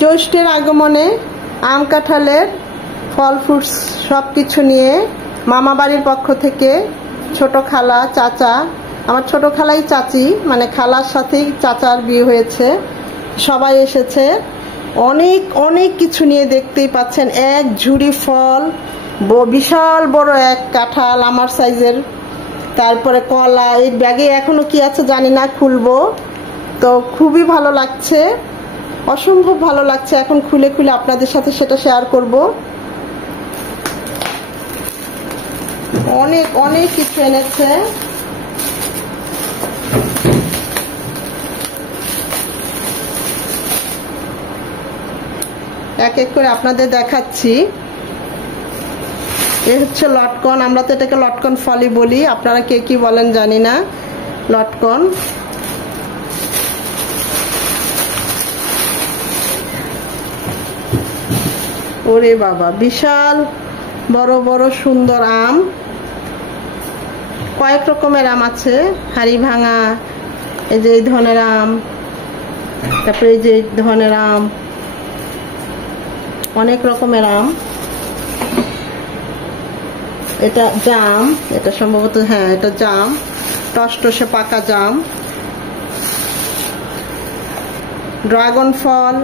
জ্যৈষ্ঠের আগমনে আম কাঁঠালের ফল ফ্রুটস সব কিছু নিয়ে মামা বাড়ির পক্ষ থেকে ছোট খালা চাচা, আমার ছোট খালাই চাচি, মানে খালার সাথেই চাচার বিয়ে হয়েছে, সবাই এসেছে। অনেক অনেক কিছু নিয়ে, দেখতেই পাচ্ছেন এক ঝুড়ি ফল, বিশাল বড় এক কাঁঠাল আমার সাইজের, তারপরে কলা। এই ব্যাগে এখনো কি আছে জানি না, খুলবো। তো খুবই ভালো লাগছে, অসম্ভব ভালো লাগছে। এখন খুলে খুলে আপনাদের সাথে সেটা শেয়ার করব। অনেক অনেক কিছু এনেছে। এক এক করে আপনাদের দেখাচ্ছি। এ হচ্ছে লটকন, আমরা তো এটাকে লটকন ফলই বলি, আপনারা কে কি বলেন জানি না। লটকন, ওরে বাবা, বিশাল বড় বড় সুন্দর আম। কয়েক রকমের আম আছে, হাড়ি ভাঙা, এই যে এই ধরনের আম, তারপরে এই যে এই ধরনের আম, অনেক রকমের আম। এটা জাম, এটা সম্ভবত, হ্যাঁ এটা জাম, টসটসে পাকা জাম। ড্রাগন ফল,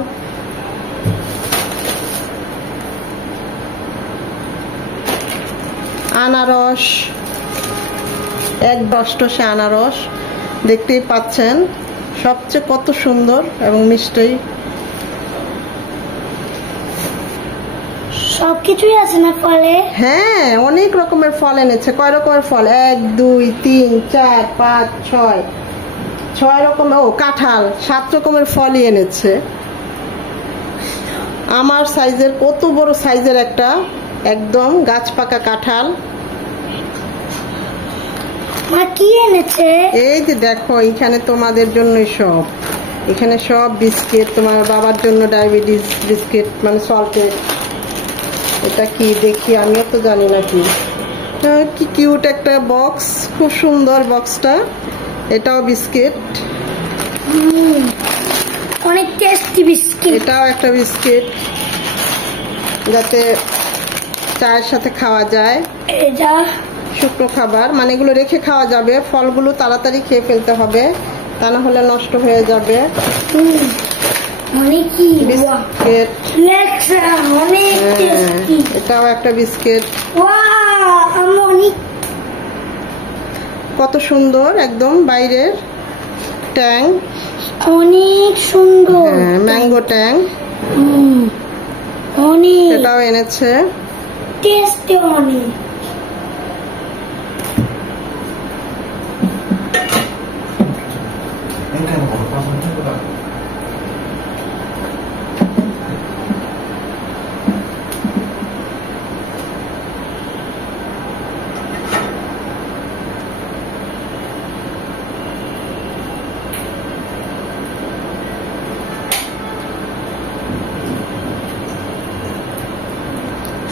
আনারস, এক টসটসে আনারস, দেখতেই পাচ্ছেন সবচেয়ে কত সুন্দর এবং মিষ্টি। সবকিছুই আছে না ফলে? হ্যাঁ, অনেক রকমের ফল এনেছে। কয় রকমের ফল? 1 2 3 4 5 6 6 রকমের। ও কাঁঠাল, 7 রকমের ফলই এনেছে। আমার সাইজের, কত বড় সাইজের একটা একদম গাছ পাকা কাঁঠাল। মা কি এনেছে? এই যে দেখো, এখানে তোমাদের জন্যই সব, এখানে সব বিস্কিট, তোমার বাবার জন্য ডায়াবেটিস বিস্কিট, মানে সল্টেড। এটা কি দেখি, আমিও তো জানি না কি। কি কিউট একটা বক্স, খুব সুন্দর বক্সটা। এটাও বিস্কিট, অনেক টেস্টি বিস্কিট। এটাও একটা বিস্কিট, যাতে চায়ের সাথে খাওয়া যায়। এটা শুকনো খাবার, মানে এগুলো রেখে খাওয়া যাবে। ফলগুলো তাড়াতাড়ি খেয়ে ফেলতে হবে, তা না হলে নষ্ট হয়ে যাবে। এটাও একটা বিস্কিট। কত সুন্দর একদম বাইরের ট্যাং, অনেক সুন্দর। ম্যাঙ্গো ট্যাং, এটাও এনেছে। টেস্টি অনেক।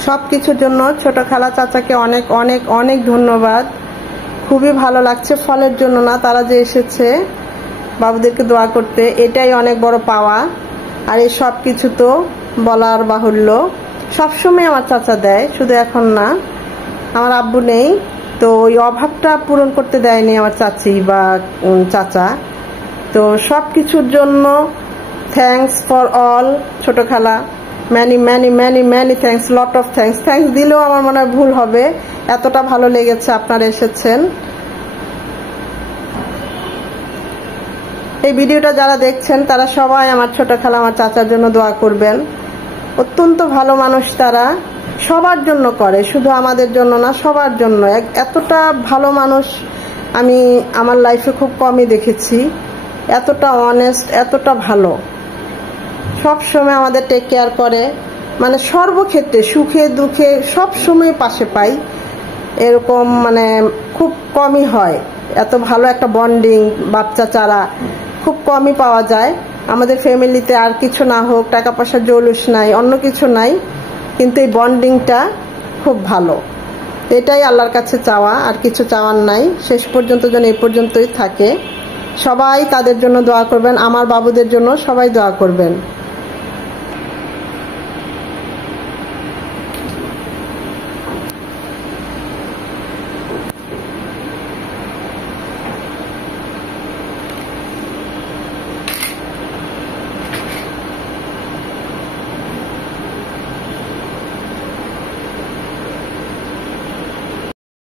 সবকিছুর জন্য ছোট খালা চাচাকে অনেক অনেক অনেক ধন্যবাদ। খুবই ভালো লাগছে, ফলের জন্য না, তারা যে এসেছে বাবুদেরকে দোয়া করতে, এটাই অনেক বড় পাওয়া। আর এই সব কিছু তো বলার বাহুল্য, সবসময় আমার চাচা দেয়, শুধু এখন না। আমার আব্বু নেই, তো ওই অভাবটা পূরণ করতে দেয়নি আমার চাচি বা চাচা। তো সব কিছুর জন্য থ্যাঙ্কস ফর অল ছোট খালা, many many many many thanks, lot of thanks. Thanks দিলেও আমার মনে হয় ভুল হবে, এতটা ভালো লেগেছে আপনারা এসেছেন। এই ভিডিওটা যারা দেখছেন তারা সবাই আমার ছোট খালা, আমার চাচার জন্য দোয়া করবেন। অত্যন্ত ভালো মানুষ তারা, সবার জন্য করে, শুধু আমাদের জন্য না, সবার জন্য। এতটা ভালো মানুষ আমি আমার লাইফে খুব কমই দেখেছি, এতটা অনেস্ট, এতটা ভালো। সব সময় আমাদের টেক কেয়ার করে, মানে সর্বক্ষেত্রে, সুখে দুঃখে সব সময় পাশে পাই, এরকম মানে খুব কমই হয়। এত ভালো একটা বন্ডিং বাচ্চা চারা খুব কমই পাওয়া যায় আমাদের ফ্যামিলিতে। আর কিছু না হোক, টাকা পয়সার জৌলুস নাই, অন্য কিছু নাই, কিন্তু এই বন্ডিংটা খুব ভালো। এটাই আল্লাহর কাছে চাওয়া, আর কিছু চাওয়ার নাই। শেষ পর্যন্ত যেন এই পর্যন্তই থাকে। সবাই তাদের জন্য দোয়া করবেন, আমার বাবুদের জন্য সবাই দোয়া করবেন।